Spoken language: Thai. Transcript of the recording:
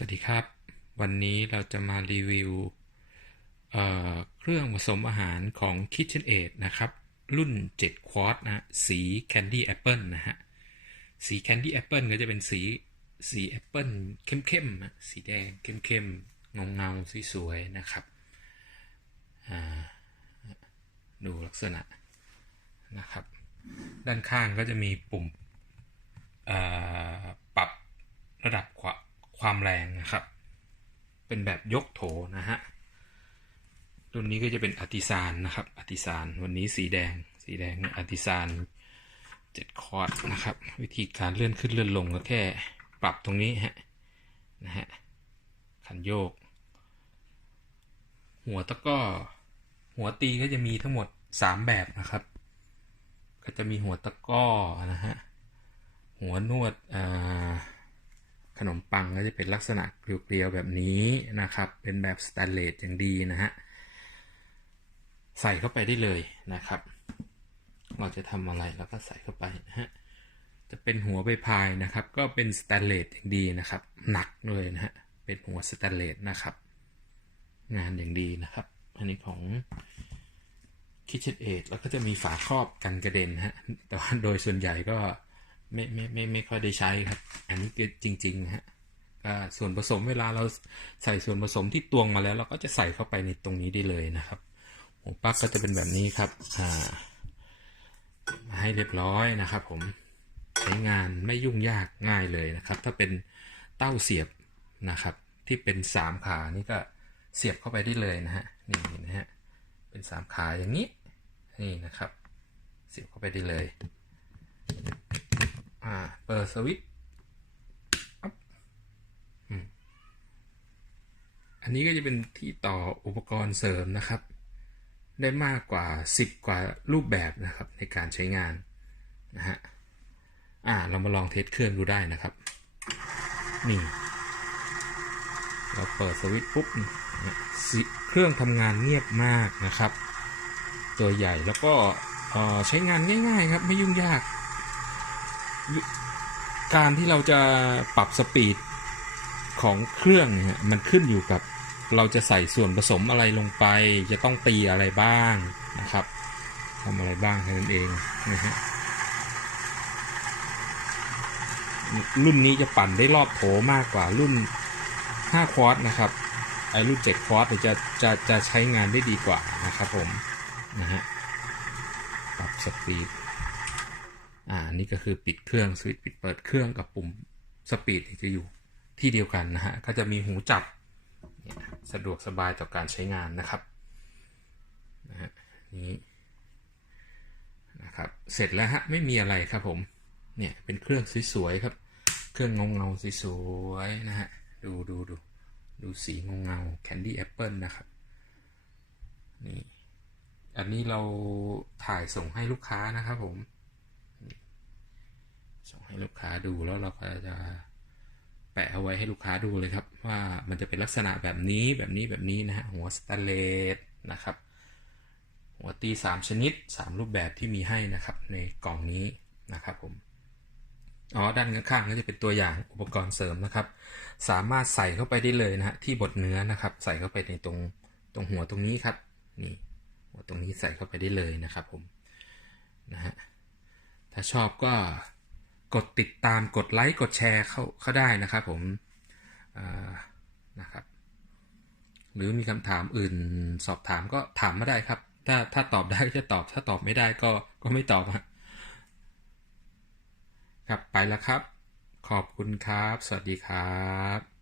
สวัสดีครับ วันนี้เราจะมารีวิวเเครื่องผสมอาหารของ KitchenAid นะครับ รุ่น 7 ควอตนะฮะสี Candy Apple นะฮะ สี Candy Apple ก็จะเป็นสีสีแอปเปิลเข้มๆสีแดงเข้มๆเงาเงาสวยๆนะครับ ดูลักษณะนะครับ ด้านข้างก็จะมีปุ่มปรับระดับควา ความแรงนะครับ เป็นแบบยกโถนะฮะรุ่นนี้ก็จะเป็นอาร์ติซานนะครับอาร์ติซานวันนี้สีแดง สีแดงอาร์ติซานเจ็ดคอร์ดนะครับ วิธีการเลื่อนขึ้นเลื่อนลงก็แค่ปรับตรงนี้ฮะนะฮะคันโยก หัวตะก้อหัวตีก็จะมีทั้งหมดสามแบบนะครับ ก็จะมีหัวตะก้อนะฮะหัวนวดอ่า ขนมปังก็จะเป็นลักษณะเกลียวๆแบบนี้นะครับ เป็นแบบสแตนเลสอย่างดีนะฮะ ใส่เข้าไปได้เลยนะครับ เราจะทำอะไรแล้วก็ใส่เข้าไปนะฮะ จะเป็นหัวใบพายนะครับ ก็เป็นสแตนเลสอย่างดีนะครับ หนักเลยนะฮะ เป็นหัวสแตนเลสนะครับ งานอย่างดีนะครับ อันนี้ของ KitchenAid แล้วก็จะมีฝาครอบกันกระเด็นฮะ แต่ว่าโดยส่วนใหญ่ก็ ไม่ไม่ไม่ไม่ค่อยได้ใช้ครับ อันนี้คือจริงๆนะฮะก็ส่วนผสมเวลาเราใส่ส่วนผสมที่ตวงมาแล้ว เราก็จะใส่เข้าไปในตรงนี้ได้เลยนะครับหัวปักก็จะเป็นแบบนี้ครับอ่าให้เรียบร้อยนะครับ ผมใช้งานไม่ยุ่งยากง่ายเลยนะครับ ถ้าเป็นเต้าเสียบนะครับ ที่เป็นสามขานี่ก็เสียบเข้าไปได้เลยนะฮะนี่นะฮะเป็นสามขาอย่างนี้นี่นะครับ เสียบเข้าไปได้เลย อ่า เปิดสวิตช์อ๊อบอืมอันนี้ก็จะเป็นที่ต่ออุปกรณ์เสริมนะครับ ได้มากกว่า 10 กว่ารูปแบบนะครับในการใช้งานนะฮะ อ่า เรามาลองเทสเครื่องดูได้นะครับ นี่ เราเปิดสวิตช์ปุ๊บเครื่องทำงานเงียบมากนะครับ ตัวใหญ่แล้วก็อ่อใช้งานง่าย ๆ ครับ ไม่ยุ่งยาก การที่เราจะปรับสปีดของเครื่องเนี่ยมันขึ้นอยู่กับเราจะใส่ส่วนผสมอะไรลงไป จะต้องตีอะไรบ้างนะครับทำอะไรบ้างแค่นั้นเองนะฮะรุ่นนี้จะปั่นได้รอบโถมากกว่ารุ่น 5 ควอตนะครับไอรุ่น 7 ควอตจะจะจะใช้งานได้ดีกว่านะครับผมนะฮะปรับสปีด อ่านี่ก็คือปิดเครื่องสวิตช์ปิดเปิดเครื่องกับปุ่มสปีดจะอยู่ที่เดียวกันนะฮะก็จะมีหูจับสะดวกสบายต่อการใช้งานนะครับนะฮะนี้นะครับเสร็จแล้วฮะไม่มีอะไรครับผมเนี่ยเป็นเครื่องสวยๆครับ เครื่องเงาเงาสวยๆนะฮะดูดูดูดูสีเงาเงาแคนดี้แอปเปิลนะครับนี่อันนี้เราถ่ายส่งให้ลูกค้านะครับผม ส่งให้ลูกค้าดูแล้วเราก็จะแปะเอาไว้ให้ลูกค้าดูเลยครับ ว่ามันจะเป็นลักษณะแบบนี้แบบนี้แบบนี้นะฮะหัวสแตนเลสนะครับ หัวตี 3 ชนิด 3 รูปแบบที่มีให้นะครับ ในกล่องนี้นะครับผมอ๋อด้านข้างๆก็จะเป็นตัวอย่างอุปกรณ์เสริมนะครับ สามารถใส่เข้าไปได้เลยนะฮะที่บดเนื้อนะครับ ใส่เข้าไปในตรงตรงหัวตรงนี้ครับนี่หัวตรงนี้ใส่เข้าไปได้เลยนะครับผมนะฮะถ้าชอบก็ กดติดตามกดไลค์กดแชร์เข้าเข้าได้นะครับผมนะครับ หรือมีคำถามอื่นสอบถามก็ถามมาได้ครับ ถ้าถ้าตอบได้ก็จะตอบถ้าตอบไม่ได้ก็ก็ไม่ตอบครับครับไปแล้วครับ ขอบคุณครับ สวัสดีครับ